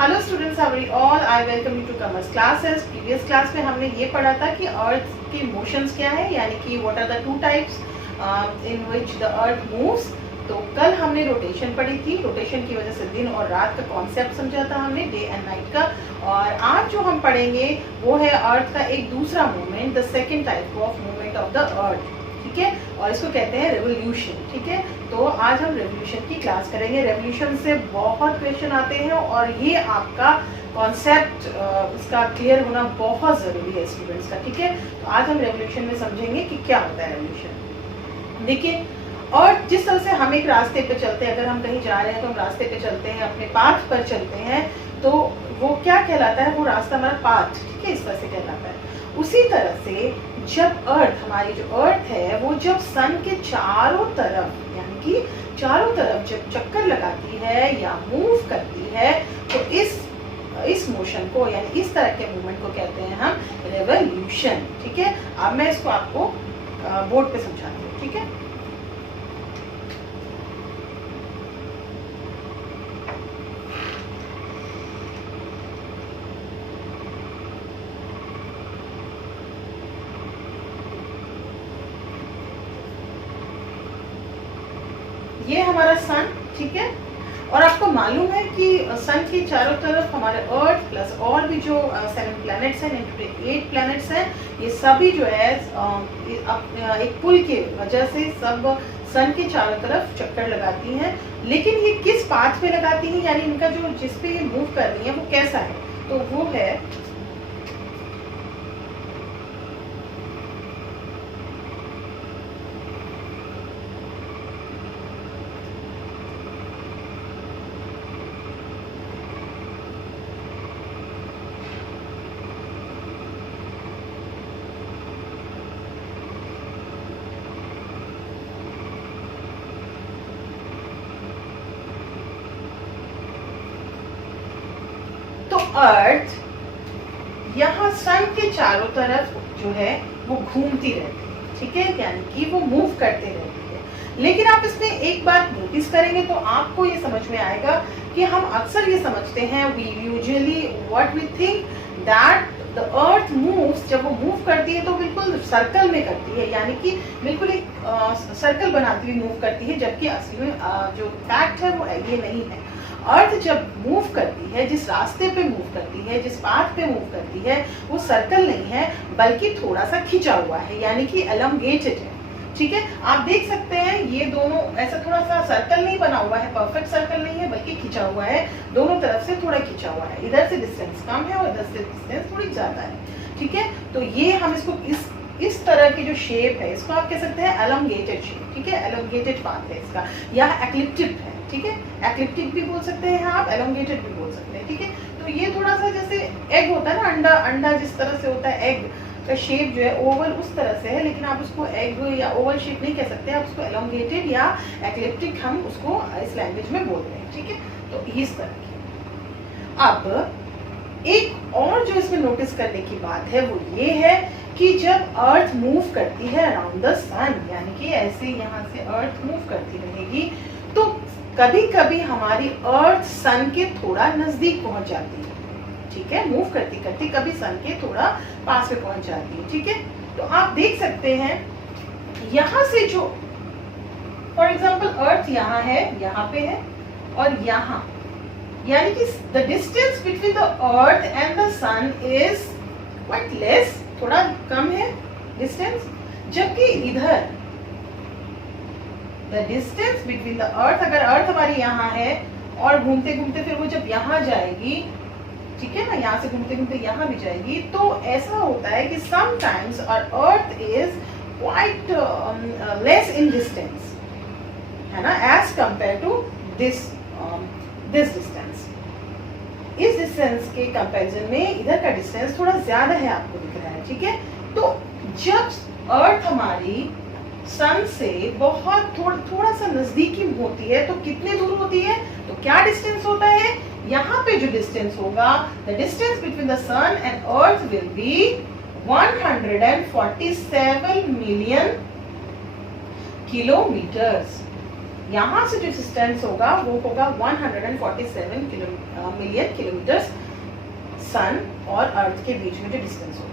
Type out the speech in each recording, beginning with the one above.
Hello students, how are you all? I welcome you to commerce classes. Previous class में हमने ये पढ़ा था कि अर्थ के मोशंस क्या है, यानी कि what are the two types in which the earth moves. तो कल हमने रोटेशन पढ़ी थी, रोटेशन की वजह से दिन और रात का कॉन्सेप्ट समझा था हमने, डे एंड नाइट का। और आज जो हम पढ़ेंगे वो है अर्थ का एक दूसरा movement, the second type of movement of the अर्थ, ठीक है। और इसको कहते हैं रेवोल्यूशन, ठीक है। तो आज हम रेवोल्यूशन की क्लास करेंगे। रेवोल्यूशन से बहुत क्वेश्चन आते हैं और ये आपका कॉन्सेप्ट इसका क्लियर होना बहुत जरूरी है स्टूडेंट्स का, ठीक है। तो आज हम रेवोल्यूशन में समझेंगे कि क्या होता है रेवोल्यूशन। देखिए, और जिस तरह से हम एक रास्ते पे चलते हैं, अगर हम कहीं जा रहे हैं तो हम रास्ते पे चलते हैं, अपने पाथ पर चलते हैं, तो वो क्या कहलाता है, वो रास्ता हमारा पाथ, ठीक है, इस तरह से कहलाता है। उसी तरह से जब अर्थ, हमारी जो अर्थ है, वो जब सन के चारों तरफ, यानी कि चारों तरफ जब चक्कर लगाती है या मूव करती है, तो इस मोशन को, यानी इस तरह के मूवमेंट को कहते हैं हम रेवोल्यूशन, ठीक है। अब मैं इसको आपको बोर्ड पे समझाती हूँ, ठीक है। ये हमारा सन, ठीक है। और आपको मालूम है कि सन के चारों तरफ हमारे अर्थ प्लस और भी जो 7 प्लैनेट्स हैं, 8 प्लैनेट्स हैं, ये सभी जो है एक पुल के वजह से सब सन के चारों तरफ चक्कर लगाती हैं। लेकिन ये किस पाथ पे लगाती हैं, यानी इनका जो जिस पे ये मूव कर रही है वो कैसा है, तो वो है अर्थ यहाँ सन के चारों तरफ जो है वो घूमती रहती है, ठीक है, यानी कि वो मूव करते रहती है। लेकिन आप इसमें एक बात नोटिस करेंगे तो आपको ये समझ में आएगा कि हम अक्सर ये समझते हैं, we usually what we think that the earth moves, जब वो मूव करती है तो बिल्कुल सर्कल में करती है, यानी कि बिल्कुल एक सर्कल बनाती हुई मूव करती है, जबकि असली में जो फैक्ट है वो ये नहीं है। अर्थ जब मूव करती है, जिस रास्ते पे मूव करती है, जिस पाथ पे मूव करती है, वो सर्कल नहीं है बल्कि थोड़ा सा खिंचा हुआ है, यानी कि एलोंगेटेड है, ठीक है। आप देख सकते हैं ये दोनों ऐसा थोड़ा सा सर्कल नहीं बना हुआ है, परफेक्ट सर्कल नहीं है बल्कि खिंचा हुआ है, दोनों तरफ से थोड़ा खिंचा हुआ है। इधर से डिस्टेंस कम है और इधर से डिस्टेंस थोड़ी ज्यादा है, ठीक है। तो ये हम इसको इस तरह की जो शेप है, इसको आप कह सकते हैं एलोंगेटेड शेप, ठीक है, एलोंगेटेड पाथ है इसका, या एक्लिप्टिक है, ठीक है। एक्लिप्टिक भी बोल सकते हैं आप, एलोंगेटेड भी बोल सकते हैं, ठीक है। तो ये थोड़ा सा जैसे एग होता है ना, अंडा जिस तरह से होता है, एग का शेप जो है ओवल उस तरह से है, लेकिन आप उसको एग या ओवल शेप नहीं कह सकते, आप उसको एलोंगेटेड या एक्लिप्टिक हम उसको इस लैंग्वेज में बोलते हैं, ठीक है। तो इस तरह की। अब एक और जो इसमें नोटिस करने की बात है वो ये है कि जब अर्थ मूव करती है अराउंड द सन, यानी कि ऐसे यहाँ से अर्थ मूव करती रहेगी, तो कभी कभी हमारी अर्थ सन के थोड़ा नजदीक पहुंच जाती है, ठीक है, मूव करती करती कभी सन के थोड़ा पास में पहुंच जाती है, ठीक है। तो आप देख सकते हैं यहाँ से जो फॉर एग्जाम्पल अर्थ यहाँ है, यहाँ पे है, और यहाँ, यानी कि the distance between the earth and the sun is quite less, थोड़ा कम है डिस्टेंस, जबकि इधर the distance between the earth, अगर अर्थ हमारी यहाँ है और घूमते घूमते फिर वो जब यहाँ जाएगी, ठीक है ना, यहाँ से घूमते घूमते यहाँ भी जाएगी, तो ऐसा होता है कि sometimes our earth is quite less in distance, है ना, as compare to this distance. इस डिस्टेंस के कंपैरिजन में इधर का डिस्टेंस थोड़ा ज्यादा है, आपको दिख रहा है, ठीक है। तो जब अर्थ हमारी सन से बहुत थोड़ा सा नजदीकी होती है, तो कितनी दूर होती है, तो क्या डिस्टेंस होता है, यहाँ पे जो डिस्टेंस होगा, the distance between the sun and earth will be 147 million kilometres, यहाँ से जो डिस्टेंस होगा वो होगा 147 मिलियन किलोमीटर सन और अर्थ के बीच में जो डिस्टेंस होगा।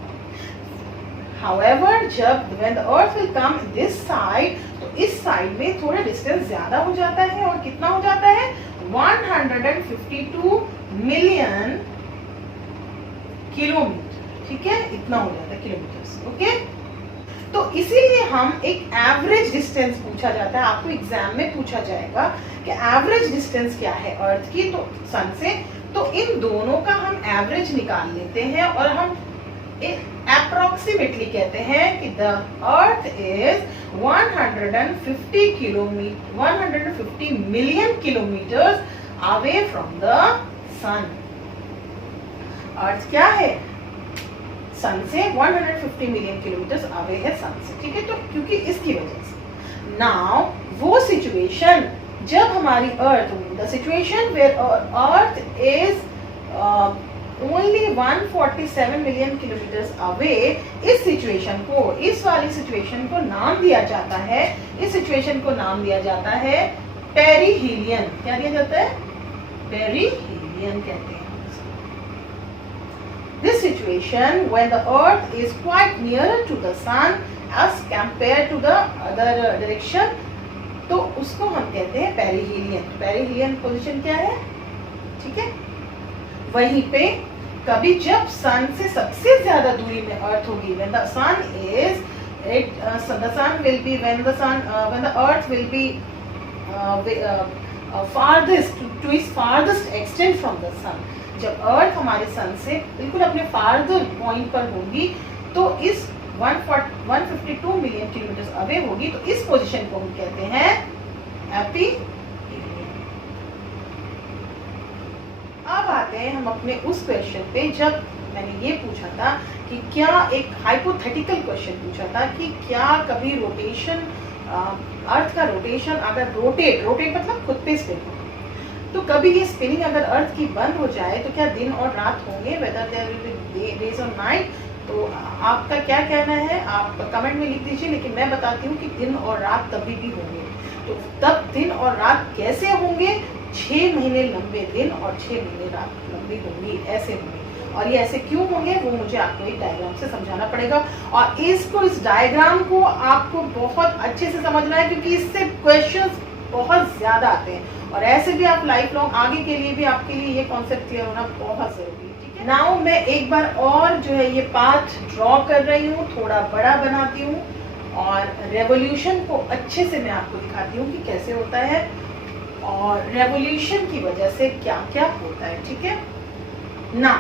However, जब when the earth will come this side, तो इस साइड में थोड़ा डिस्टेंस ज्यादा हो जाता है, और कितना हो जाता है 152 मिलियन किलोमीटर, ठीक है, इतना हो जाता है किलोमीटर। ओके, तो इसीलिए हम एक एवरेज डिस्टेंस पूछा जाता है, आपको एग्जाम में पूछा जाएगा कि एवरेज डिस्टेंस क्या है अर्थ की, तो सन से, तो इन दोनों का हम एवरेज निकाल लेते हैं और हम अप्रोक्सीमेटली कहते हैं कि the earth is 150 million kilometre away from the sun. Earth क्या है, सन से 150 मिलियन किलोमीटर अवे है सन से, ठीक है। तो क्योंकि इसकी वजह से नाउ वो सिचुएशन जब हमारी earth, the situation where earth is only 147 million kilometre away, इस सिचुएशन को, इस वाली सिचुएशन को नाम दिया जाता है, इस सिचुएशन को नाम दिया जाता है पेरिहीलियन। क्या दिया जाता है, पेरिहीलियन कहते हैं। This situation when the earth is quite nearer to the sun as compared to the other direction, तो उसको हम कहते हैं पेरिहीलियन। पेरिहीलियन पोजीशन क्या है, ठीक है। वहीं पे कभी जब सन से सबसे ज्यादा दूरी में अर्थ होगी, when the sun is the sun will be when the earth will be farthest to its farthest extent from the sun, जब अर्थ हमारे सन से बिल्कुल अपने फार्दर पॉइंट पर होगी, तो इस 152 मिलियन किलोमीटर अवे होगी, तो इस पोजीशन को हम कहते हैं एपीहीलियन। अब आते हैं हम अपने उस क्वेश्चन पे, जब मैंने ये पूछा था कि क्या, एक हाइपोथेटिकल क्वेश्चन पूछा था कि क्या कभी रोटेशन, अर्थ का रोटेशन अगर रोटेट मतलब खुद पे स्पिन हो, तो कभी ये स्पिनिंग अगर अर्थ की बंद हो जाए तो क्या दिन और रात होंगे, whether there will be days और नाइट। तो आपका क्या कहना है, आप कमेंट में लिख दीजिए, लेकिन मैं बताती हूँ कि दिन और रात तभी भी होंगे। तो तब दिन और रात कैसे होंगे, 6 महीने लंबे दिन और 6 महीने रात लंबी होंगी, ऐसे होंगे। और ये ऐसे क्यों होंगे वो मुझे आपको एक डायग्राम से समझाना पड़ेगा, और इस डायग्राम को आपको बहुत अच्छे से समझना है, क्योंकि इससे क्वेश्चंस बहुत ज्यादा आते हैं, और ऐसे भी आप लाइफ लॉन्ग आगे के लिए भी आपके लिए ये कॉन्सेप्ट क्लियर होना बहुत जरूरी है, ठीक है। नाउ मैं एक बार और जो है ये पाथ ड्रॉ कर रही हूँ, थोड़ा बड़ा बनाती हूँ, और रेवोल्यूशन को अच्छे से मैं आपको दिखाती हूँ कि कैसे होता है, और रेवोल्यूशन की वजह से क्या क्या होता है, ठीक है ना।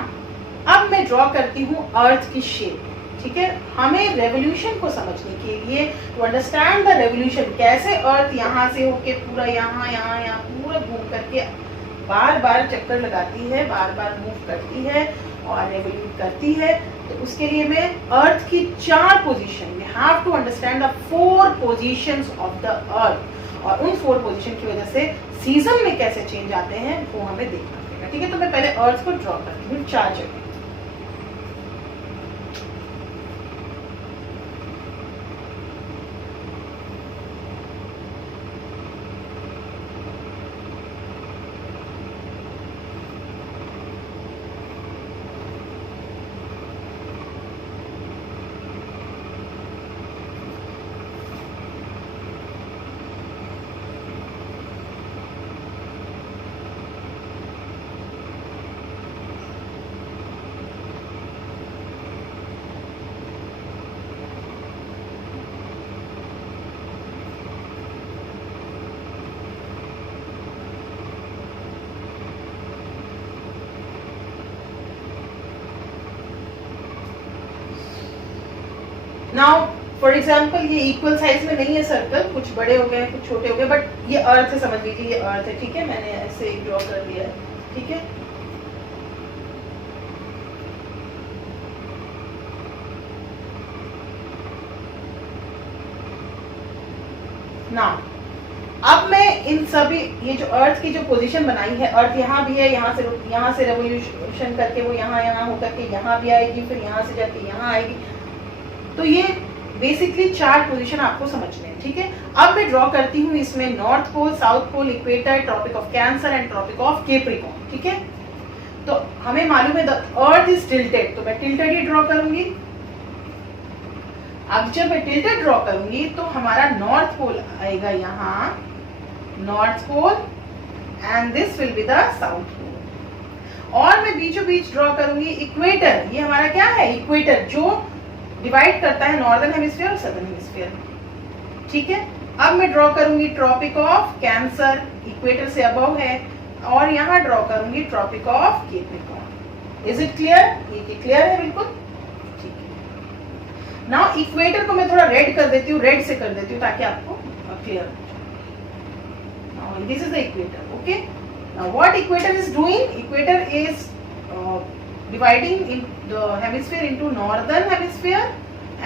अब मैं ड्रॉ करती हूँ अर्थ की शेप, ठीक है। हमें रेवोल्यूशन को समझने के लिए, टू अंडरस्टैंड द रेवोल्यूशन, कैसे अर्थ यहाँ से होके पूरा यहाँ पूरा घूम करके बार बार चक्कर लगाती है, बार बार मूव करती है और रेवोल्यूट करती है, तो उसके लिए मैं अर्थ की 4 position, we have to understand the 4 positions of the earth, और उन 4 पोजीशन की वजह से सीजन में कैसे चेंज आते हैं वो हमें देखना पड़ेगा, ठीक है। तो मैं पहले अर्थ को ड्रॉ करती हूँ 4 जगह। नाउ फॉर एग्जाम्पल ये इक्वल साइज में नहीं है सर्कल, कुछ बड़े हो गए कुछ छोटे हो गए, बट ये अर्थ है, समझ लीजिए ये अर्थ है, ठीक है। मैंने ऐसे एक ड्रॉ कर दिया है, ठीक है। नाउ अब मैं इन सभी, ये जो अर्थ की जो पोजीशन बनाई है, अर्थ यहाँ भी है, यहाँ से रेवोल्यूशन करके वो यहाँ होकर के यहाँ भी आएगी, फिर यहाँ से जाके यहाँ आएगी, तो ये बेसिकली 4 पोजीशन आपको समझने हैं, ठीक है। अब मैं ड्रॉ करती हूँ इसमें North Pole, South Pole, equator, Tropic of Cancer and Tropic of Capricorn, ठीक है। तो हमें मालूम है द अर्थ इज टिल्टेड, तो मैं टिल्टेड ही ड्रॉ करूंगी। अब जब मैं टिल्टेड ड्रॉ करूंगी तो हमारा नॉर्थ पोल आएगा यहाँ, North Pole, and this will be the South Pole. और मैं बीचों बीच ड्रॉ करूंगी इक्वेटर, ये हमारा क्या है, इक्वेटर, जो डिवाइड करता है नॉर्दर्न हेमिस्फीयर और सदर्न हेमिस्फीयर, ठीक है। अब मैं ड्रॉ करूंगी ट्रॉपिक ऑफ कैंसर, इक्वेटर से अबव है, और यहाँ ड्रॉ करूंगी Tropic of Capricorn. Is it clear? ये क्लियर है बिल्कुल, ठीक है। नाउ इक्वेटर को मैं थोड़ा रेड कर देती हूँ, रेड से कर देती हूँ ताकि आपको क्लियर हो जाए। Now this is the equator, okay. Now what equator is doing, equator is dividing in the hemisphere into northern hemisphere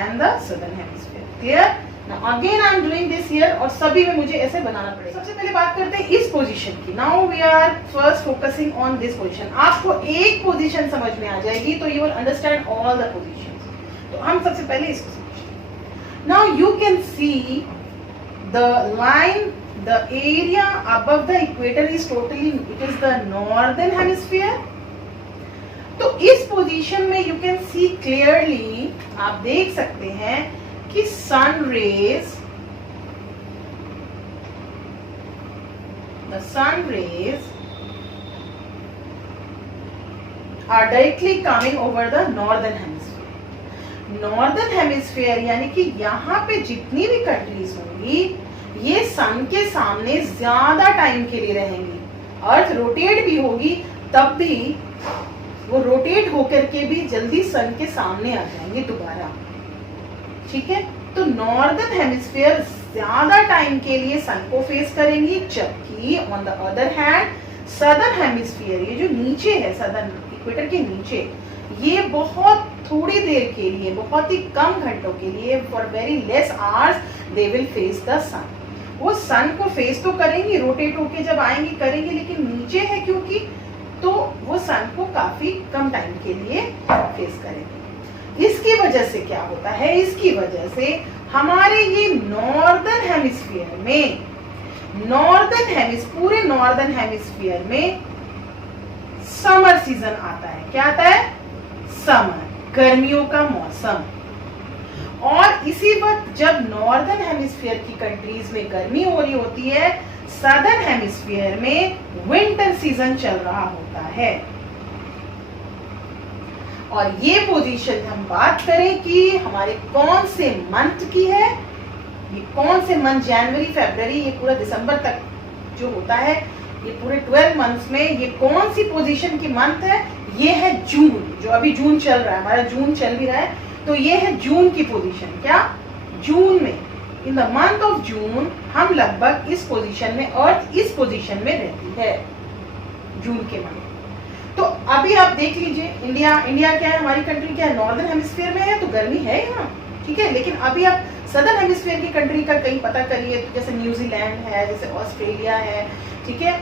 and the southern hemisphere, clear? Now again I am doing this here, और सभी में मुझे ऐसे बनाना पड़ेगा। सबसे पहले बात करते हैं इस पोजीशन की। Now we are first focusing on this position। आपको एक पोजीशन समझ में आ जाएगी तो you will understand all the positions। तो हम सबसे पहले इसको समझते हैं। Now you can see the line, the area above the equator is totally, it is the northern hemisphere। तो इस पोजीशन में यू कैन सी क्लियरली, आप देख सकते हैं कि sun rays, the sun rays are directly coming over the northern hemisphere. Northern hemisphere यानी कि यहाँ पे जितनी भी कंट्रीज होंगी ये सन के सामने ज्यादा टाइम के लिए रहेंगी। अर्थ रोटेट भी होगी तब भी वो रोटेट होकर के भी जल्दी सन के सामने आ जाएंगे दोबारा, ठीक है। तो नॉर्दर्न हेमिस्फीयर ज्यादा टाइम के लिए सन को फेस करेंगी, जबकि on the other hand southern hemisphere, ये जो नीचे है सदर्न इक्वेटर के नीचे, ये बहुत थोड़ी देर के लिए, बहुत ही कम घंटों के लिए, for very less hours they will face the sun. वो सन को फेस तो करेंगी, रोटेट होके जब आएंगी करेंगे, लेकिन नीचे है क्योंकि, तो वो सन को काफी कम टाइम के लिए फेस करेंगे। इसकी वजह से क्या होता है, इसकी वजह से हमारे ये नॉर्दर्न हेमिस्फीयर में, पूरे नॉर्दर्न हेमिस्फीयर में समर सीजन आता है। क्या आता है? समर, गर्मियों का मौसम। और इसी वक्त जब नॉर्दर्न हेमिस्फीयर की कंट्रीज में गर्मी हो रही होती है, सदर्न हेमिस्फीयर में विंटर सीजन चल रहा होता है। और ये पोजीशन हम बात करें कि हमारे कौन से मंथ की है, ये कौन से मंथ, जनवरी, फरवरी, ये पूरा दिसंबर तक जो होता है, ये पूरे 12 मंथ्स में ये कौन सी पोजीशन की मंथ है, ये है जून। जो अभी जून चल रहा है, हमारा जून चल भी रहा है, तो ये है जून की पोजीशन। क्या? जून में, इन द मंथ ऑफ जून हम लगभग इस पोजीशन में, अर्थ इस पोजीशन में रहती है जून के मंथ। तो अभी आप देख लीजिए, इंडिया क्या है, हमारी कंट्री क्या है, नॉर्दर्न हेमिस्फीयर में है, तो गर्मी है यहाँ, ठीक है। लेकिन अभी आप सदर्न हेमिस्फीयर की कंट्री का कहीं पता करिए, तो जैसे न्यूजीलैंड है, जैसे ऑस्ट्रेलिया है, ठीक है,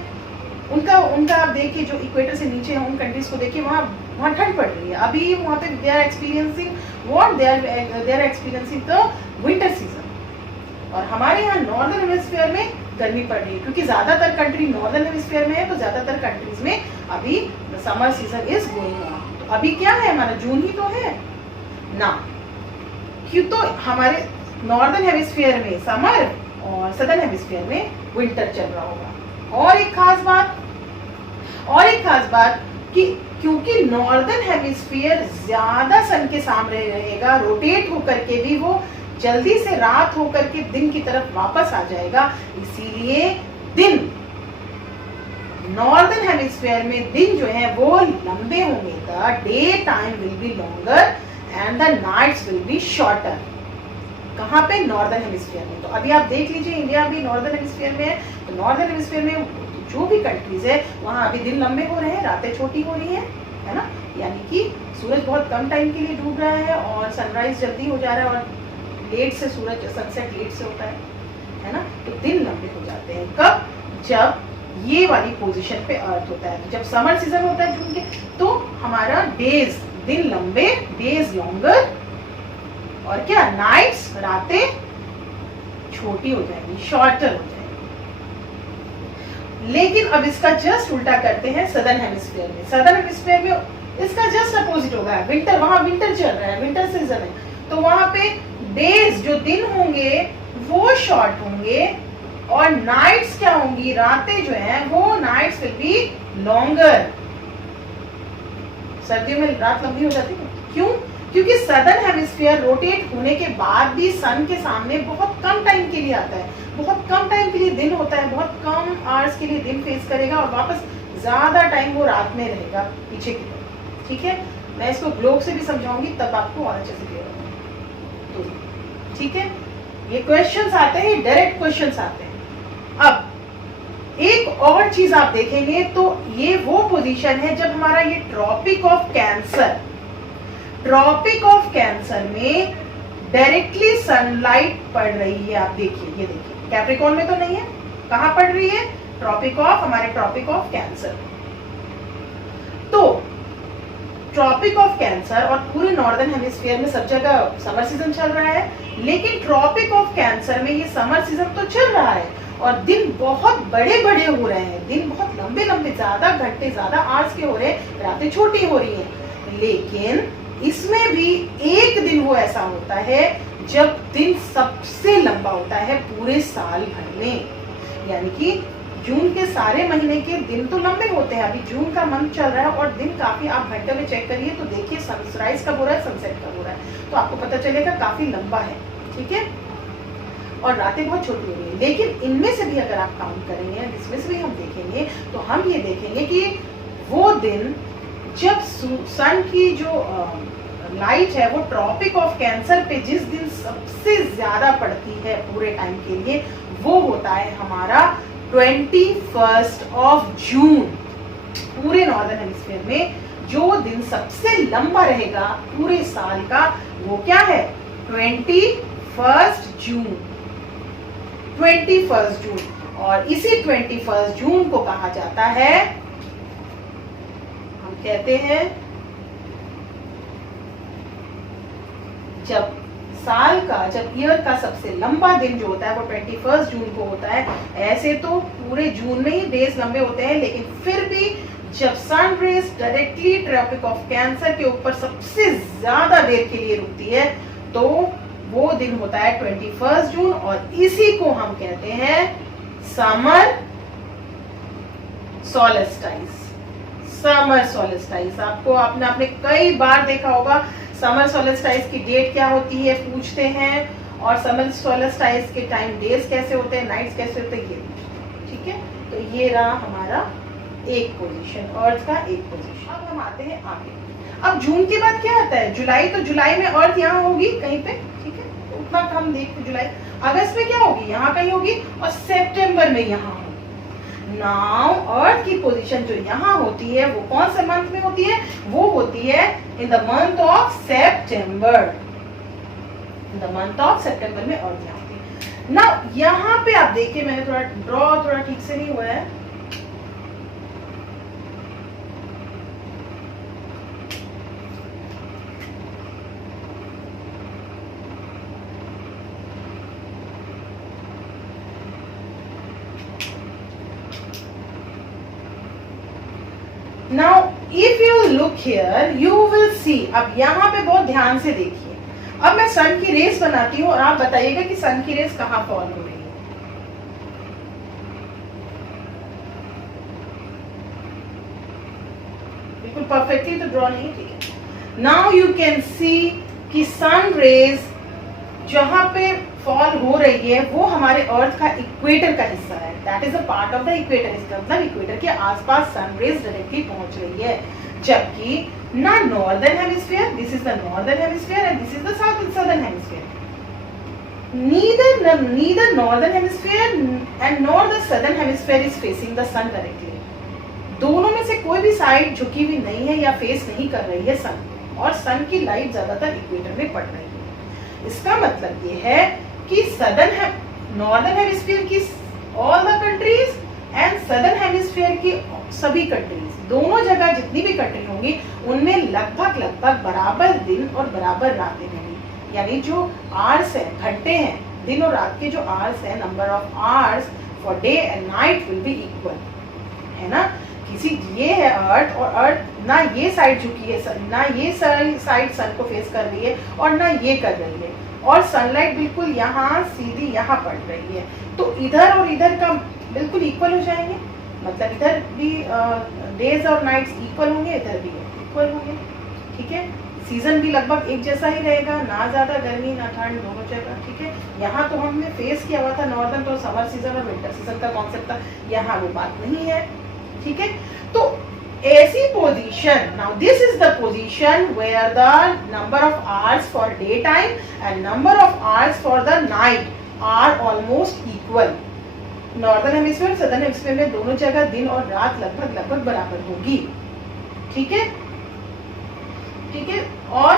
उनका आप देखिए, जो इक्वेटर से नीचे है उन कंट्रीज को देखिए, वहाँ ठंड पड़ रही है अभी, वहाँ पे they are experiencing what, they are experiencing the winter season. और हमारे यहाँ नॉर्दर्न हेमिस्फीयर में गर्मी पड़ रही है, क्योंकि ज्यादातर कंट्री नॉर्दर्न हेमिस्फीयर में है, तो ज्यादातर कंट्रीज में अभी summer season is going on. तो अभी क्या है, हमारा जून ही तो है ना, क्यों, तो हमारे नॉर्दर्न हेमिस्फीयर में समर और सदर्न हेमिस्फीयर में विंटर चल रहा होगा। और एक खास बात कि क्योंकि नॉर्दर्न हेमिस्फीयर ज्यादा सन के सामने रहेगा, रोटेट होकर के भी वो जल्दी से रात होकर के दिन की तरफ वापस आ जाएगा, इसीलिए दिन, नॉर्दर्न हेमिस्फीयर में दिन जो है वो लंबे होंगे, the day time will be longer and the nights will be shorter. कहाँ पे? नॉर्दर्न हेमिस्फीयर में। तो अभी आप देख लीजिए, इंडिया भी नॉर्दर्न हेमिस्फीयर में है, तो नॉर्दर्न हेमिस्फीयर में जो भी कंट्रीज है वहाँ अभी दिन लंबे हो रहे हैं, रातें छोटी हो रही है ना, यानी कि सूरज बहुत कम टाइम के लिए डूब रहा है और सनराइज जल्दी हो जा रहा है, और लेट से सूरज, सनसेट लेट से होता है ना, तो दिन लंबे हो जाते हैं। कब? जब ये वाली पोजीशन पे अर्थ होता है। जब समर सीजन होता है जून के, तो हमारा डेज, दिन लंबे, डेज लॉन्गर, और क्या, नाइट्स, रातें छोटी हो जाएंगी, शॉर्टर हो जाएंगी। लेकिन अब इसका जस्ट उल्टा करते हैं सदर्न हेमिस्फीयर में। सदर्न हेमिस्फीयर में इसका जस्ट अपोजिट होगा, विंटर, वहां विंटर चल रहा है, विंटर सीजन है, तो वहां पे डेज, जो दिन होंगे वो शॉर्ट होंगे और नाइट्स क्या होंगी, रातें जो हैं वो नाइट्स विल बी लॉन्गर। सर्दियों में रात लंबी हो जाती है, क्यों? क्योंकि सदर्न हेमिस्फीयर रोटेट होने के बाद भी सन के सामने बहुत कम टाइम के लिए आता है, बहुत कम टाइम के लिए दिन होता है, बहुत कम आवर्स के लिए दिन फेस करेगा और वापस ज्यादा टाइम वो रात में रहेगा पीछे की तरफ। ठीक है, मैं इसको ग्लोब से भी समझाऊंगी तब आपको और अच्छे से क्लियर होगा। तो ठीक है, ये क्वेश्चंस आते हैं, डायरेक्ट क्वेश्चंस आते हैं। अब एक और चीज आप देखेंगे तो ये वो पोजीशन है जब हमारा ये Tropic of Cancer, Tropic of Cancer में डायरेक्टली सनलाइट पड़ रही है। आप देखिए, ये देखिए, कैप्रिकॉर्न में तो नहीं है, कहां पड़ रही है, ट्रॉपिक ऑफ, हमारे ट्रॉपिक ऑफ कैंसर। तो ट्रॉपिक ऑफ कैंसर और पूरे नॉर्दर्न हेमिस्फीयर में सब जगह समर सीजन चल रहा है, लेकिन ट्रॉपिक ऑफ कैंसर में ये समर सीजन तो चल रहा है और दिन बहुत बड़े बड़े हो रहे हैं, दिन बहुत लंबे लंबे, ज्यादा घंटे, ज्यादा आवर्स के हो रहे हैं, रातें छोटी हो रही हैं। लेकिन इसमें भी एक दिन वो ऐसा होता है जब दिन सबसे लंबा होता है पूरे साल भर में, यानी कि जून के सारे महीने के दिन तो लंबे होते हैं। अभी जून का मंथ चल रहा है और दिन काफी, आप घंटे में चेक करिए तो देखिए सनराइज कब हो रहा है, सनसेट कब हो रहा है, तो आपको पता चलेगा काफी लंबा है। ठीक है, और रातें बहुत छोटी हो रही है। लेकिन इनमें से भी अगर आप काउंट करेंगे, इसमें से भी हम देखेंगे तो हम ये देखेंगे कि वो दिन जब सन की जो लाइट है वो ट्रॉपिक ऑफ कैंसर पे जिस दिन सबसे ज्यादा पड़ती है पूरे टाइम के लिए, वो होता है हमारा 21 ऑफ जून। पूरे नॉर्दर्न हेमिस्फीयर में जो दिन सबसे लंबा रहेगा पूरे साल का, वो क्या है, 21 जून। 21 जून, और इसी 21 जून को कहा जाता है, हम कहते हैं जब साल का, जब ईयर का सबसे लंबा दिन जो होता है वो 21 जून को होता है। ऐसे तो पूरे जून में ही डेज लंबे होते हैं, लेकिन फिर भी जब sun rays directly Tropic of Cancer के ऊपर सबसे ज्यादा देर के लिए रुकती है तो वो दिन होता है 21 जून, और इसी को हम कहते हैं समर सोलेस्टाइस। समर सोलेस्टाइस आपको आपने कई बार देखा होगा, समर सोलेस्टाइस की डेट क्या होती है पूछते हैं, और समर सोलेस्टाइस के टाइम डेज कैसे होते हैं, नाइट्स कैसे होते हैं, ये। ठीक है, तो ये रहा हमारा एक पोजीशन, अर्थ का एक पोजीशन। अब हम आते हैं आगे। अब जून के बाद क्या आता है, जुलाई। तो जुलाई में अर्थ यहाँ होगी कहीं पे, ठीक है, तो उतना हम देखते। जुलाई, अगस्त में क्या होगी, यहाँ कहीं होगी, और सितंबर में यहाँ होगी। नाउ अर्थ की पोजीशन जो यहाँ होती है वो कौन से मंथ में होती है, वो होती है in the month of September. In the month of September में अर्थ यहाँ होती है। नाउ यहाँ पे आप देखिए, मैंने थोड़ा ड्रॉ थोड़ा ठीक से नहीं हुआ है, Now, if you look here, you will see, अब यहाँ पे बहुत ध्यान से देखिए। अब मैं सन की रेस बनाती हूँ और आप बताइएगा कि सन की रेस कहाँ फॉल हो रही है। बिल्कुल परफेक्टली तो ड्रॉ नहीं, ठीक है। नाउ यू कैन सी कि सन रेज जहां पे फॉल हो रही है वो हमारे अर्थ का इक्वेटर का हिस्सा है, that is a part of the equator. इसका मतलब इक्वेटर के आसपास सन रेज डायरेक्टली पहुंच रही है, जबकि ना northern hemisphere, this is the northern hemisphere and this is the southern hemisphere, neither northern hemisphere and nor the southern hemisphere is facing the sun directly। दोनों में से कोई भी साइड झुकी हुई नहीं है या फेस नहीं कर रही है सन, और सन की लाइट ज्यादातर इक्वेटर में पड़ रही है। इसका मतलब ये है कि नॉर्दर्न हेमिस्फीयर की all the countries and southern hemisphere की सभी कंट्रीज, दोनों जगह जितनी भी कंट्री होंगी उनमें लगभग बराबर दिन और बराबर रातें होंगी। यानी जो आवर्स है, घंटे हैं, दिन और रात के जो आवर्स है, number of hours for day and night will be equal, है ना। किसी ये है अर्थ, और अर्थ ना ये साइड झुकी है, ना ये साइड सन को फेस कर रही है और ना ये कर रही है, और सनलाइट बिल्कुल यहाँ सीधी यहाँ पड़ रही है, तो इधर और इधर का बिल्कुल इक्वल हो जाएंगे, मतलब इधर भी डेज और नाइट्स इक्वल होंगे, इधर भी इक्वल होंगे, ठीक है। सीजन भी लगभग एक जैसा ही रहेगा, ना ज्यादा गर्मी ना ठंड, दोनों जगह, ठीक है। यहाँ तो हमने फेस किया हुआ था नॉर्दर्न तो समर सीजन और विंटर सीजन का कॉन्सेप्ट था, यहाँ वो बात नहीं है, ठीक है। तो ऐसी position, now this is the position where the number of hours for day time and number of hours for the night are almost equal. Northern hemisphere, southern hemisphere में दोनों जगह दिन और रात लगभग बराबर होगी, ठीक है, ठीक है। और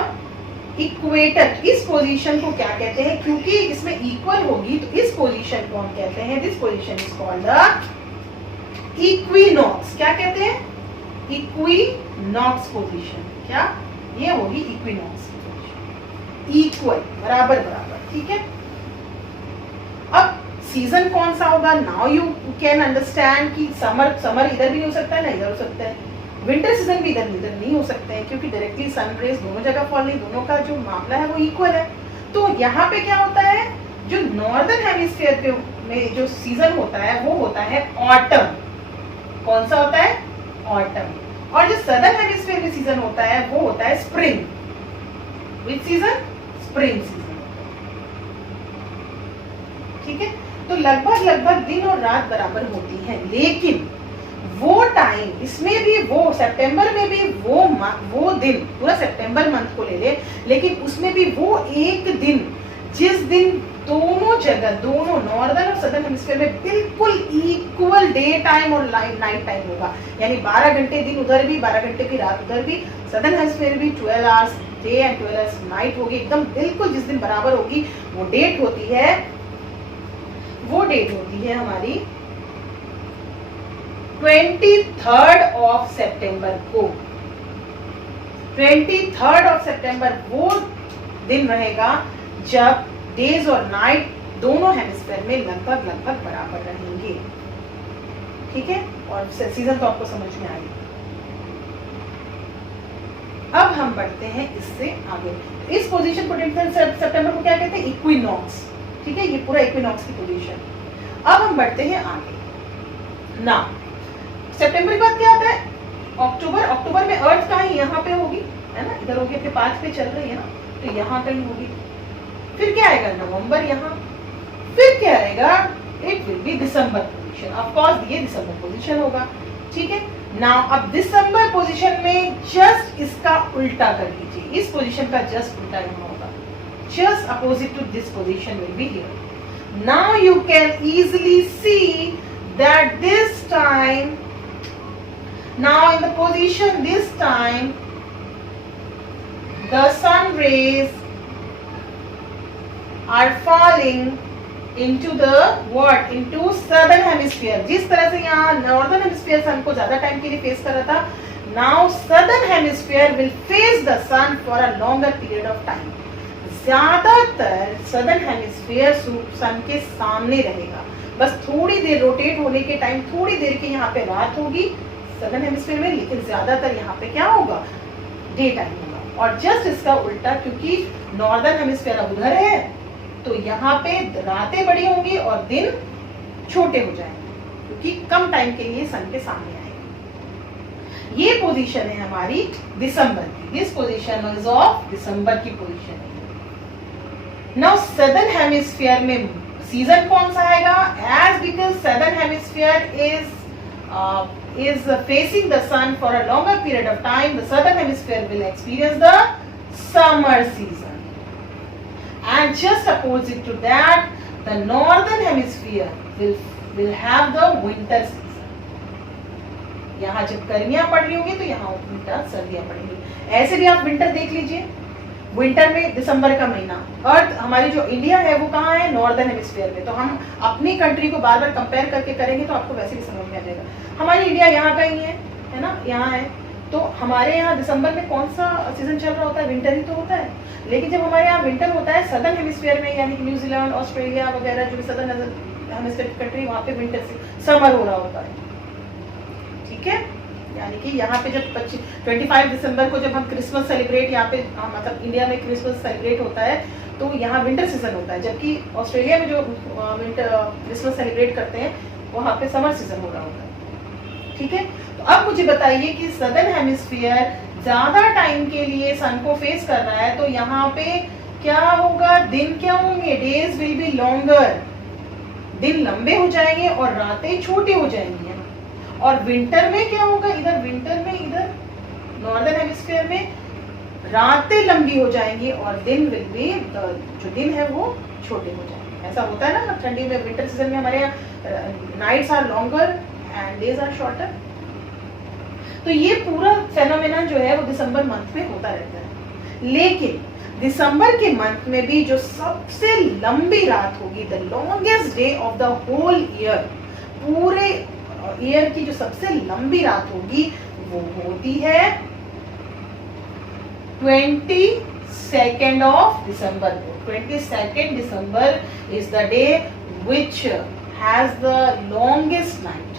इक्वेटर, इस पोजीशन को क्या कहते हैं, क्योंकि इसमें इक्वल होगी तो इस पोजीशन को हम कहते हैं, this position is called the equinox. क्या कहते हैं, इक्विनॉक्स पोजीशन, क्या ये होगी इक्विनॉक्स पोजीशन, इक्वल, बराबर बराबर, ठीक है। अब सीजन कौन सा होगा, नाउ यू कैन अंडरस्टैंड कि समर इधर भी नहीं हो सकता है ना इधर हो सकता है, विंटर सीजन भी इधर नहीं हो सकते हैं, क्योंकि डायरेक्टली सन रेज दोनों जगह फॉल नहीं, दोनों का जो मामला है वो इक्वल है। तो यहाँ पे क्या होता है, जो नॉर्दर्न हेमिस्फीयर पे में जो सीजन होता है वो होता है ऑटम। कौन सा होता है, ऑटम। और जो सदर्न हेमिस्फीयर में सीजन होता है वो होता है स्प्रिंग। विच सीजन, स्प्रिंग सीजन, ठीक है। तो लगभग दिन और रात बराबर होती है, लेकिन वो टाइम, इसमें भी वो सितंबर में भी वो दिन, पूरा सितंबर मंथ को ले ले, लेकिन उसमें भी वो एक दिन जिस दिन दोनों जगह, दोनों नॉर्दर्न और सदर्न हेमिस्फीयर में बिल्कुल इक्वल डे टाइम और नाइट टाइम होगा, यानी 12 घंटे दिन उधर भी, 12 घंटे की रात उधर भी, सदर्न हेमिस्फीयर भी 12 hours day and 12 hours night होगी, एकदम बिल्कुल जिस दिन बराबर होगी वो डेट होती है, वो डेट होती है हमारी 23rd ऑफ सितंबर को। 23rd ऑफ सितंबर वो दिन रहेगा जब डेज और नाइट दोनों हेमिस्फीयर में लगभग बराबर रहेंगे, ठीक है। और सीजन तो आपको समझ में आई। अब हम बढ़ते हैं इससे आगे। इस पोजीशन को 23rd सितंबर को क्या कहते हैं, इक्विनॉक्स, ठीक है, ये पूरा इक्विनॉक्स की पोजीशन। अब हम बढ़ते हैं आगे ना, सितंबर के बाद क्या आता है, अक्टूबर। अक्टूबर में अर्थ कहाँ है, यहाँ पे होगी, है ना, इधर होगी, अपने 5 पे चल रही है ना, तो यहाँ कहीं होगी। फिर क्या आएगा, नवंबर यहाँ। फिर क्या आएगा, it will be December position, of course ये दिसंबर पोजीशन होगा, ठीक है। नाउ अब दिसंबर पोजीशन में जस्ट इसका उल्टा कर लीजिए, इस पोजीशन का जस्ट उल्टा यहाँ होगा, just opposite to this position will be here. Now you can easily see that this time, now in the position this time, the sun rays are falling into the what, into southern hemisphere. जिस तरह से यहाँ northern hemisphere sun को ज्यादा time के लिए face कर रहा था, now southern hemisphere will face the sun for a longer period of time. ज्यादातर सदर्न हेमिस्फीयर सन के सामने रहेगा, बस थोड़ी देर रोटेट होने के टाइम थोड़ी देर के यहाँ पे रात होगी सदर्न हेमिस्फीयर में, लेकिन ज्यादातर यहाँ पे क्या होगा, डे टाइम होगा। और जस्ट इसका उल्टा, क्योंकि नॉर्दर्न हेमिस्फीयर अब उधर है तो यहाँ पे रातें बड़ी होंगी और दिन छोटे हो जाएंगे, क्योंकि कम टाइम के लिए सन के सामने आएंगे। ये पोजीशन है हमारी दिसंबर की, this position is of December की पोजीशन है। नाउ सदर्न हेमिस्फीयर में सीजन कौन सा आएगा, as because southern hemisphere is facing the sun for a longer period of time, the southern hemisphere will experience the summer season, and just opposite to that the northern hemisphere will have the winter season. यहाँ जब गर्मियां पड़ रही होंगी तो यहाँ winter, सर्दियां पड़ेंगी। ऐसे भी आप विंटर देख लीजिए, विंटर में दिसंबर का महीना, अर्थ हमारी जो इंडिया है वो कहाँ है, नॉर्दर्न हेमिस्फीयर में। तो हम अपनी कंट्री को बार बार कंपेयर करके करेंगे तो आपको वैसे भी समझ में आ जाएगा, हमारी इंडिया यहाँ का ही है ना, यहाँ है। तो हमारे यहाँ दिसंबर में कौन सा सीजन चल रहा होता है? विंटर ही तो होता है। लेकिन जब हमारे यहाँ विंटर होता है सदर्न हेमिस्फीयर में, यानी कि न्यूजीलैंड, ऑस्ट्रेलिया वगैरह जो भी सदर्न हेमिस्फीयर कंट्री, वहाँ पे विंटर से समर हो रहा होता है, ठीक है। यानी कि यहाँ पे जब 25 दिसंबर को जब हम क्रिसमस सेलिब्रेट यहाँ पे मतलब इंडिया में क्रिसमस सेलिब्रेट होता है तो यहाँ विंटर सीजन होता है, जबकि ऑस्ट्रेलिया में जो विंटर क्रिसमस सेलिब्रेट करते हैं वहाँ पे समर सीजन हो रहा होता है, ठीक है। तो अब मुझे बताइए कि सदर्न हेमिस्फीयर ज्यादा टाइम के लिए सन को फेस कर रहा है, तो यहाँ पे क्या होगा? दिन क्या होंगे? डेज विल बी लॉन्गर, दिन लंबे हो जाएंगे और रातें छोटी हो जाएंगी। और विंटर में क्या होगा? इधर नॉर्दर्न हेमिस्फीयर में रातें लंबी हो जाएंगी और दिन विल बी, जो दिन है वो छोटे हो जाएंगे। ऐसा होता है ना ठंडी में, विंटर सीजन में हमारे यहाँ nights are longer and days are shorter. तो ये पूरा फेनोमेना जो है वो दिसंबर मंथ में होता रहता है। लेकिन दिसंबर के मंथ में भी जो सबसे लंबी रात होगी, the longest day of the whole year, पूरे ईयर की जो सबसे लंबी रात होगी वो होती है 22 ऑफ दिसंबर को। 22 December is the day which has the longest night,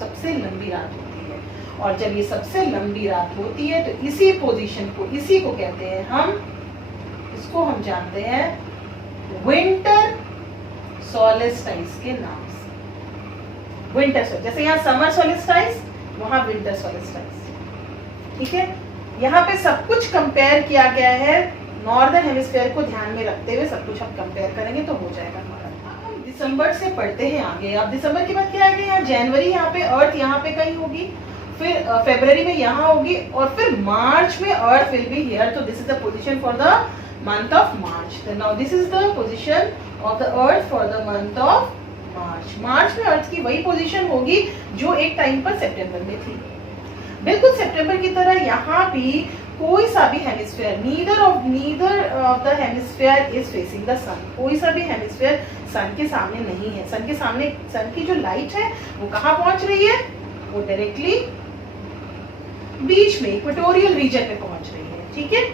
सबसे लंबी रात होती है। और जब ये सबसे लंबी रात होती है तो इसी पोजीशन को, इसी को कहते हैं हम, इसको हम जानते हैं विंटर सोलिस्टाइस के नाम से। विंटर सोलिस्टाइस, जैसे यहाँ समर सोलिस्टाइस, वहां विंटर सोलिस्टाइस, ठीक है। यहाँ पे सब कुछ कंपेयर किया गया है, नॉर्दर्न हेमिस्फीयर को ध्यान में रखते हुए सब कुछ हम कंपेयर करेंगे तो हो जाएगा हमारा। अब हम दिसंबर से पढ़ते हैं आगे। अब दिसंबर के बाद क्या आएगा? यहाँ जनवरी, यहाँ पे अर्थ यहाँ पे कहीं होगी, फिर फरवरी में यहाँ होगी और फिर मार्च में अर्थ विल बी हियर। तो this is the position for the month of March. Now this is the position of the earth for the month of March. March में अर्थ की वही पोजीशन होगी जो एक टाइम पर सितंबर में थी। बिल्कुल सितंबर की तरह यहाँ भी कोई सा भी hemisphere, neither of the hemisphere is facing the sun. कोई सा भी हेमिस्फीयर सन के सामने नहीं है। सन के सामने, सन की जो लाइट है वो कहाँ पहुंच रही है? वो डायरेक्टली बीच में इक्वेटोरियल रीजन में पहुंच रही है, ठीक है।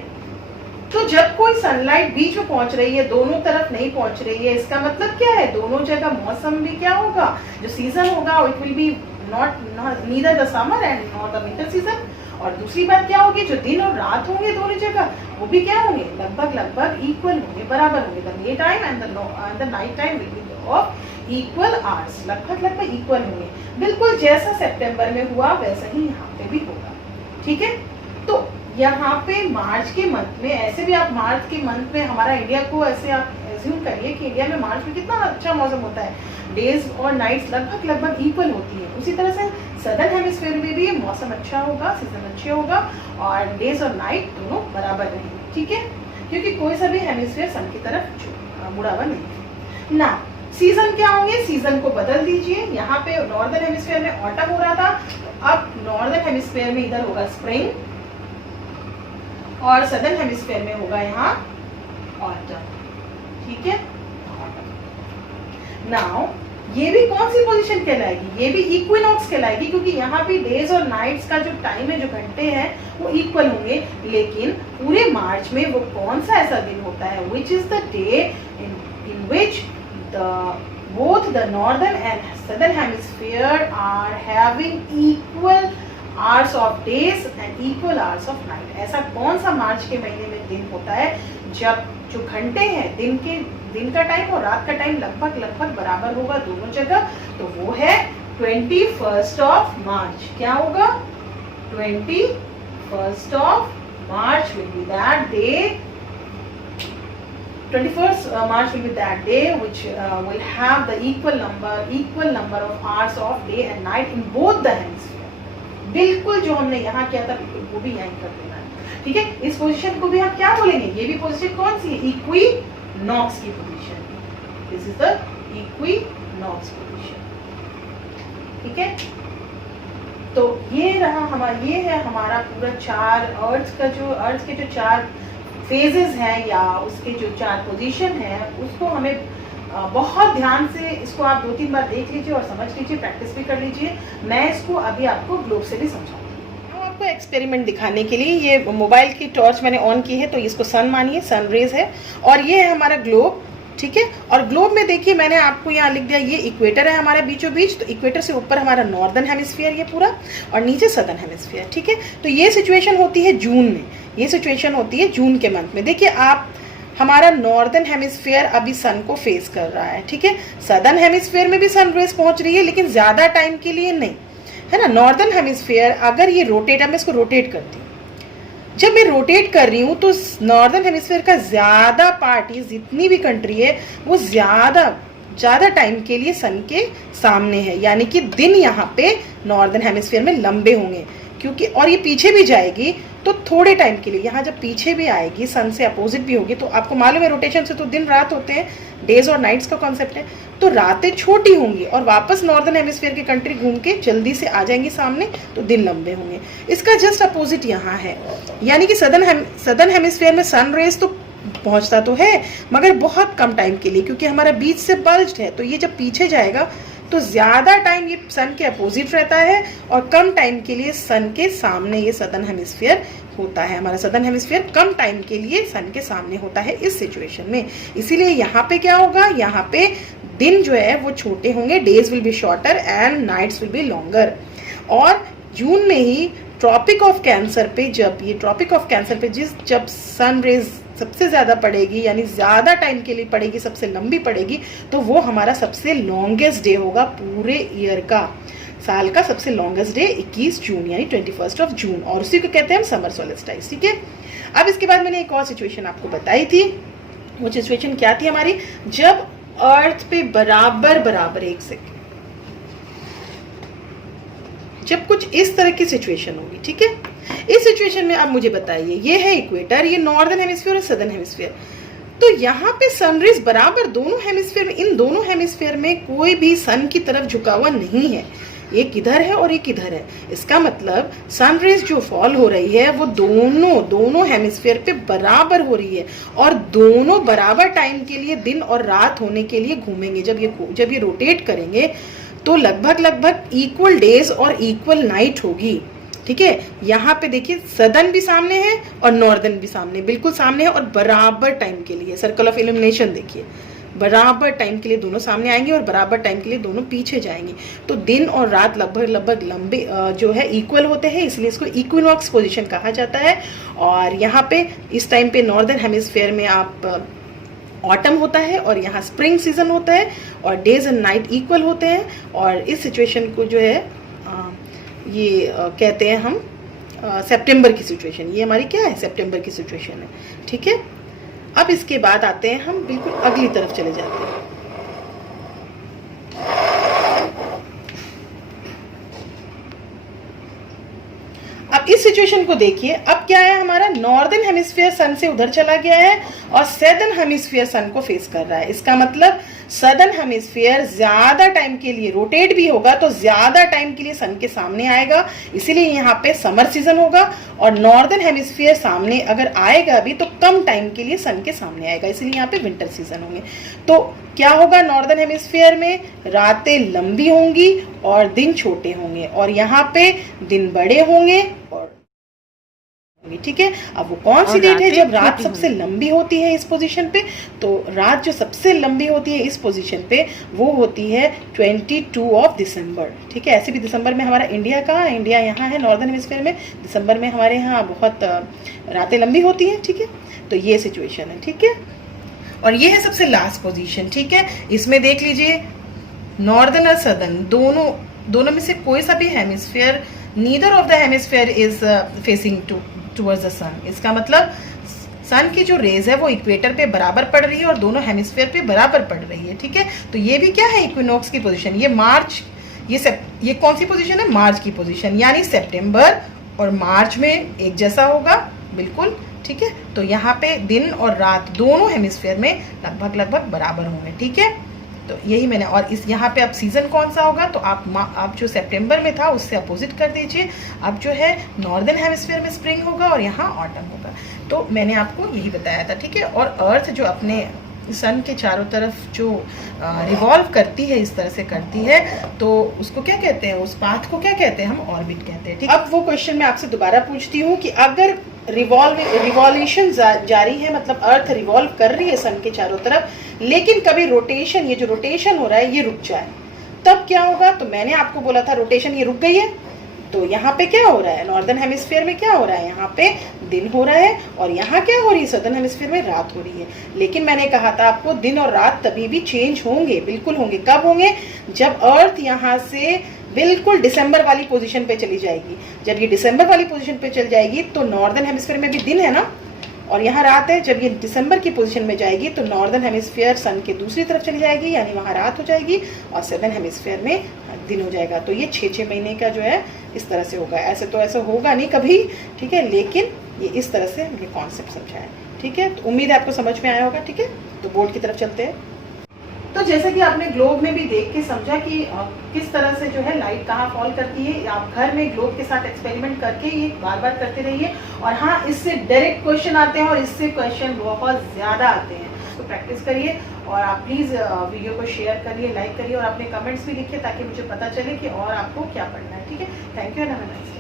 तो जब कोई सनलाइट बीच में पहुंच रही है, दोनों तरफ नहीं पहुंच रही है, इसका मतलब क्या है? दोनों जगह मौसम भी क्या होगा? जो सीजन होगा it will be not neither the summer and not the winter season. और दूसरी बात क्या होगी? जो दिन और रात होंगे दोनों जगह वो भी क्या होंगे? लगभग इक्वल होंगे, बराबर होंगे। The day time and the night time will B of equal hours, लगभग इक्वल होंगे। बिल्कुल जैसा सितंबर में हुआ वैसा ही यहाँ पे भी होगा, ठीक है। तो यहाँ पे मार्च के मंथ में, ऐसे भी आप मार्च के मंथ में हमारा इंडिया को ऐसे आप एज्यूम करिए कि इंडिया में मार्च में कितना अच्छा मौसम होता है, डेज और नाइट्स लगभग इक्वल होती है। उसी तरह से सदर्न हेमिस्फीयर में भी मौसम अच्छा होगा, सीजन अच्छे होगा और डेज और नाइट दोनों बराबर रहेंगे, ठीक है, क्योंकि कोई सा भी हेमिस्फीयर सन की तरफ मुड़ा हुआ नहीं है ना। सीजन क्या होंगे? सीजन को बदल दीजिए। यहाँ पे नॉर्दर्न हेमिस्फीयर में ऑटम हो रहा था, अब नॉर्दर्न हेमिस्फीयर में इधर होगा स्प्रिंग और सदर्न हेमिस्फीयर में होगा यहाँ ऑटम, ठीक है। नाउ ये भी कौन सी पोजीशन कहलाएगी? ये भी इक्विनॉक्स कहलाएगी, क्योंकि यहाँ भी डेज और नाइट्स का जो टाइम है, जो घंटे हैं वो इक्वल होंगे। लेकिन पूरे मार्च में वो कौन सा ऐसा दिन होता है? Which is the day in which both the northern and southern hemisphere are having equal hours of days and equal hours of night। ऐसा कौन सा मार्च के महीने में दिन होता है जब जो घंटे हैं, दिन का टाइम और रात का टाइम लगभग बराबर होगा दोनों जगह? तो वो है 21 ऑफ मार्च। क्या होगा? 21 of March will be that day। 21st March will be that day which will have the equal number of hours of day and night in both the hemisphere। बिल्कुल जो हमने यहाँ किया था बिल्कुल वो भी यहाँ कर देना है, ठीक है। इस पोजीशन को भी हम क्या बोलेंगे? ये भी पोजीशन कौन सी है? इक्विनॉक्स की position. This is the equinox position, ठीक है। तो ये है हमारा पूरा अर्थ के जो चार फेजेस हैं या उसके जो चार पोजीशन है, उसको हमें बहुत ध्यान से इसको आप 2-3 बार देख लीजिए और समझ लीजिए, प्रैक्टिस भी कर लीजिए। मैं इसको अभी आपको ग्लोब से भी समझाऊंगी। अब आपको एक्सपेरिमेंट दिखाने के लिए ये मोबाइल की टॉर्च मैंने ऑन की है, तो इसको सन मानिए, सन रेज है, और ये है हमारा ग्लोब, ठीक है। और ग्लोब में देखिए मैंने आपको यहाँ लिख दिया, ये इक्वेटर है हमारे बीचों बीच, तो इक्वेटर से ऊपर हमारा नॉर्दर्न हेमिस्फीयर ये पूरा, और नीचे सदर्न हेमिस्फीयर, ठीक है। तो ये सिचुएशन होती है जून में, ये सिचुएशन होती है जून के मंथ में। देखिए आप, हमारा नॉर्दर्न हेमिस्फीयर अभी सन को फेस कर रहा है, ठीक है। सदर्न हेमिस्फीयर में भी सन रेज पहुंच रही है, लेकिन ज्यादा टाइम के लिए नहीं, है ना। नॉर्दर्न हेमिस्फीयर अगर ये रोटेट, अब मैं इसको रोटेट करती हूँ, जब मैं रोटेट कर रही हूँ तो नॉर्दर्न हेमिस्फीयर का ज्यादा पार्ट, ये जितनी भी कंट्री है वो ज्यादा टाइम के लिए सन के सामने है, यानी कि दिन यहाँ पे नॉर्दर्न हेमिस्फीयर में लंबे होंगे, क्योंकि और ये पीछे भी जाएगी तो थोड़े टाइम के लिए, यहाँ जब पीछे भी आएगी, सन से अपोजिट भी होगी, तो आपको मालूम है रोटेशन से तो दिन रात होते हैं, डेज और नाइट्स का कॉन्सेप्ट है, तो रातें छोटी होंगी और वापस नॉर्दर्न हेमिस्फीयर की कंट्री घूम के जल्दी से आ जाएंगी सामने, तो दिन लंबे होंगे। इसका जस्ट अपोजिट यहाँ है, यानी कि सदर्न हेमिस्फीयर में सन रेज तो पहुंचता तो है मगर बहुत कम टाइम के लिए, क्योंकि हमारा बीच से बल्ज्ड है, तो ये जब पीछे जाएगा तो ज्यादा टाइम ये सन के अपोजिट रहता है और कम टाइम के लिए सन के सामने ये सदर्न हेमिस्फीयर होता है। हमारा सदर्न हेमिस्फीयर कम टाइम के लिए सन के सामने होता है इस सिचुएशन में। इसीलिए यहाँ पे क्या होगा, यहाँ पे दिन जो है वो छोटे होंगे, days will be shorter and nights will be longer. और जून में ही ट्रॉपिक ऑफ कैंसर पे, जब सन रेज सबसे ज्यादा पड़ेगी, यानी ज्यादा टाइम के लिए पड़ेगी, सबसे लंबी पड़ेगी, तो वो हमारा सबसे लॉन्गेस्ट डे होगा पूरे ईयर का, साल का सबसे लॉन्गेस्ट डे 21 जून यानी 21 ऑफ जून, और उसी को कहते हैं हम समर सोलिस्टिस, ठीक है। अब इसके बाद मैंने एक और सिचुएशन आपको बताई थी, वो सिचुएशन क्या थी हमारी, जब अर्थ पे बराबर एक सेकेंड, जब कुछ इस तरह की सिचुएशन होगी, ठीक है। इस सिचुएशन में आप मुझे बताइए, ये है इक्वेटर, ये नॉर्दर्न हेमिस्फीयर और सदर्न हेमिस्फीयर, तो यहाँ पे सनरेज बराबर दोनों हेमिस्फीयर में, इन दोनों हेमिस्फीयर में कोई भी सन की तरफ झुका हुआ नहीं है, एक इधर है और एक इधर है। इसका मतलब सनरेज जो फॉल हो रही है वो दोनों हेमिस्फीयर पे बराबर हो रही है, और दोनों बराबर टाइम के लिए, दिन और रात होने के लिए घूमेंगे। जब ये रोटेट करेंगे तो लगभग इक्वल डेज और इक्वल नाइट होगी, ठीक है। यहाँ पे देखिए सदर्न भी सामने है और नॉर्दर्न भी सामने, बिल्कुल सामने है, और बराबर टाइम के लिए, सर्कल ऑफ इल्यूमिनेशन देखिए, बराबर टाइम के लिए दोनों सामने आएंगे और बराबर टाइम के लिए दोनों पीछे जाएंगे। तो दिन और रात लगभग लंबे जो है इक्वल होते हैं, इसलिए इसको इक्विनॉक्स पोजीशन कहा जाता है। और यहाँ पे इस टाइम पे नॉर्दर्न हेमिस्फीयर में आप ऑटम होता है और यहाँ स्प्रिंग सीजन होता है, और डेज एंड नाइट इक्वल होते हैं। और इस सिचुएशन को जो है ये कहते हैं हम सितंबर की सिचुएशन, ये हमारी क्या है, सितंबर की सिचुएशन है, ठीक है। अब इसके बाद आते हैं हम बिल्कुल अगली तरफ चले जाते हैं। अब इस सिचुएशन को देखिए, अब क्या है, हमारा नॉर्दर्न हेमिस्फीयर सन से उधर चला गया है और सदर्न हेमिस्फीयर सन को फेस कर रहा है। इसका मतलब सदर्न हेमिस्फीयर ज्यादा टाइम के लिए रोटेट भी होगा तो ज्यादा टाइम के लिए सन के सामने आएगा, इसीलिए यहाँ पे समर सीजन होगा। और नॉर्दर्न हेमिस्फीयर सामने अगर आएगा भी तो कम टाइम के लिए सन के सामने आएगा, इसलिए यहाँ पे विंटर सीजन होंगे। तो क्या होगा, नॉर्दर्न हेमिस्फीयर में रातें लंबी होंगी और दिन छोटे होंगे, और यहाँ पे दिन बड़े होंगे और, ठीक है। अब वो कौन सी डेट है जब रात सबसे लंबी होती है इस पोजीशन पे, तो रात जो सबसे लंबी होती है इस पोजीशन पे वो होती है 22 ऑफ दिसंबर, ठीक है। ऐसे भी दिसंबर में हमारा इंडिया यहाँ है नॉर्दर्न हेमिस्फीयर में, दिसंबर में हमारे यहाँ बहुत रातें लंबी होती हैं, ठीक है। तो ये सिचुएशन है, ठीक है। और ये है सबसे लास्ट पोजीशन, ठीक है। इसमें देख लीजिए नॉर्दर्न और सदर्न दोनों में से कोई सा भी hemisphere, neither of the hemisphere is facing towards the sun. इसका मतलब सन की जो रेज है वो इक्वेटर पे बराबर पड़ रही है और दोनों हेमिस्फीयर पे बराबर पड़ रही है, ठीक है। तो ये भी क्या है, इक्विनॉक्स की पोजीशन। ये मार्च, ये कौन सी पोजीशन है, मार्च की पोजीशन, यानी सितंबर और मार्च में एक जैसा होगा बिल्कुल, ठीक है। तो यहाँ पे दिन और रात दोनों हेमिस्फीयर में लगभग बराबर होंगे, ठीक है। तो यही मैंने, और इस यहाँ पे अब सीजन कौन सा होगा, तो आप जो सितंबर में था उससे अपोजिट कर दीजिए। अब जो है नॉर्दर्न हेमिस्फीयर में स्प्रिंग होगा और यहाँ ऑटम होगा। तो मैंने आपको यही बताया था, ठीक है। और अर्थ जो अपने सन के चारों तरफ जो रिवॉल्व करती है, इस तरह से करती है, तो उसको क्या कहते हैं, उस पाथ को क्या कहते हैं, हम ऑर्बिट कहते हैं। ठीक, अब वो क्वेश्चन मैं आपसे दोबारा पूछती हूँ कि अगर रिवॉल्यूशन जारी है, मतलब अर्थ रिवॉल्व कर रही है सन के चारों तरफ, लेकिन कभी रोटेशन, ये जो रोटेशन हो रहा है ये रुक जाए, तब क्या होगा? तो मैंने आपको बोला था रोटेशन ये रुक गई है, तो यहाँ पे क्या हो रहा है, नॉर्दर्न हेमिस्फीयर में क्या हो रहा है, यहाँ पे दिन हो रहा है, और यहाँ क्या हो रही है, सदर्न हेमिस्फीयर में रात हो रही है। लेकिन मैंने कहा था आपको दिन और रात तभी भी चेंज होंगे, बिल्कुल होंगे। कब होंगे? जब अर्थ यहाँ से बिल्कुल दिसंबर वाली पोजीशन पे चली जाएगी। जब ये दिसंबर वाली पोजीशन पे चल जाएगी तो नॉर्दर्न हेमिस्फीयर में भी दिन है ना, और यहाँ रात है। जब ये दिसंबर की पोजीशन में जाएगी तो नॉर्दर्न हेमिस्फीयर सन के दूसरी तरफ चली जाएगी, यानी वहाँ रात हो जाएगी, और सदर्न हेमिस्फीयर में दिन हो जाएगा। तो ये 6-6 महीने का जो है इस तरह से होगा। ऐसे तो ऐसा होगा नहीं कभी, ठीक है, लेकिन ये इस तरह से ये कॉन्सेप्ट समझा है। ठीक है, तो उम्मीद है आपको समझ में आया होगा। ठीक है, तो बोर्ड की तरफ चलते हैं। तो जैसे कि आपने ग्लोब में भी देख के समझा कि किस तरह से जो है लाइट कहाँ फॉल करती है, आप घर में ग्लोब के साथ एक्सपेरिमेंट करके ये बार बार करते रहिए। और हाँ, इससे डायरेक्ट क्वेश्चन आते हैं और इससे क्वेश्चन बहुत ज़्यादा आते हैं, तो प्रैक्टिस करिए। और आप प्लीज़ वीडियो को शेयर करिए, लाइक करिए, और अपने कमेंट्स भी लिखिए ताकि मुझे पता चले कि और आपको क्या पढ़ना है। ठीक है, thank you and have a nice day.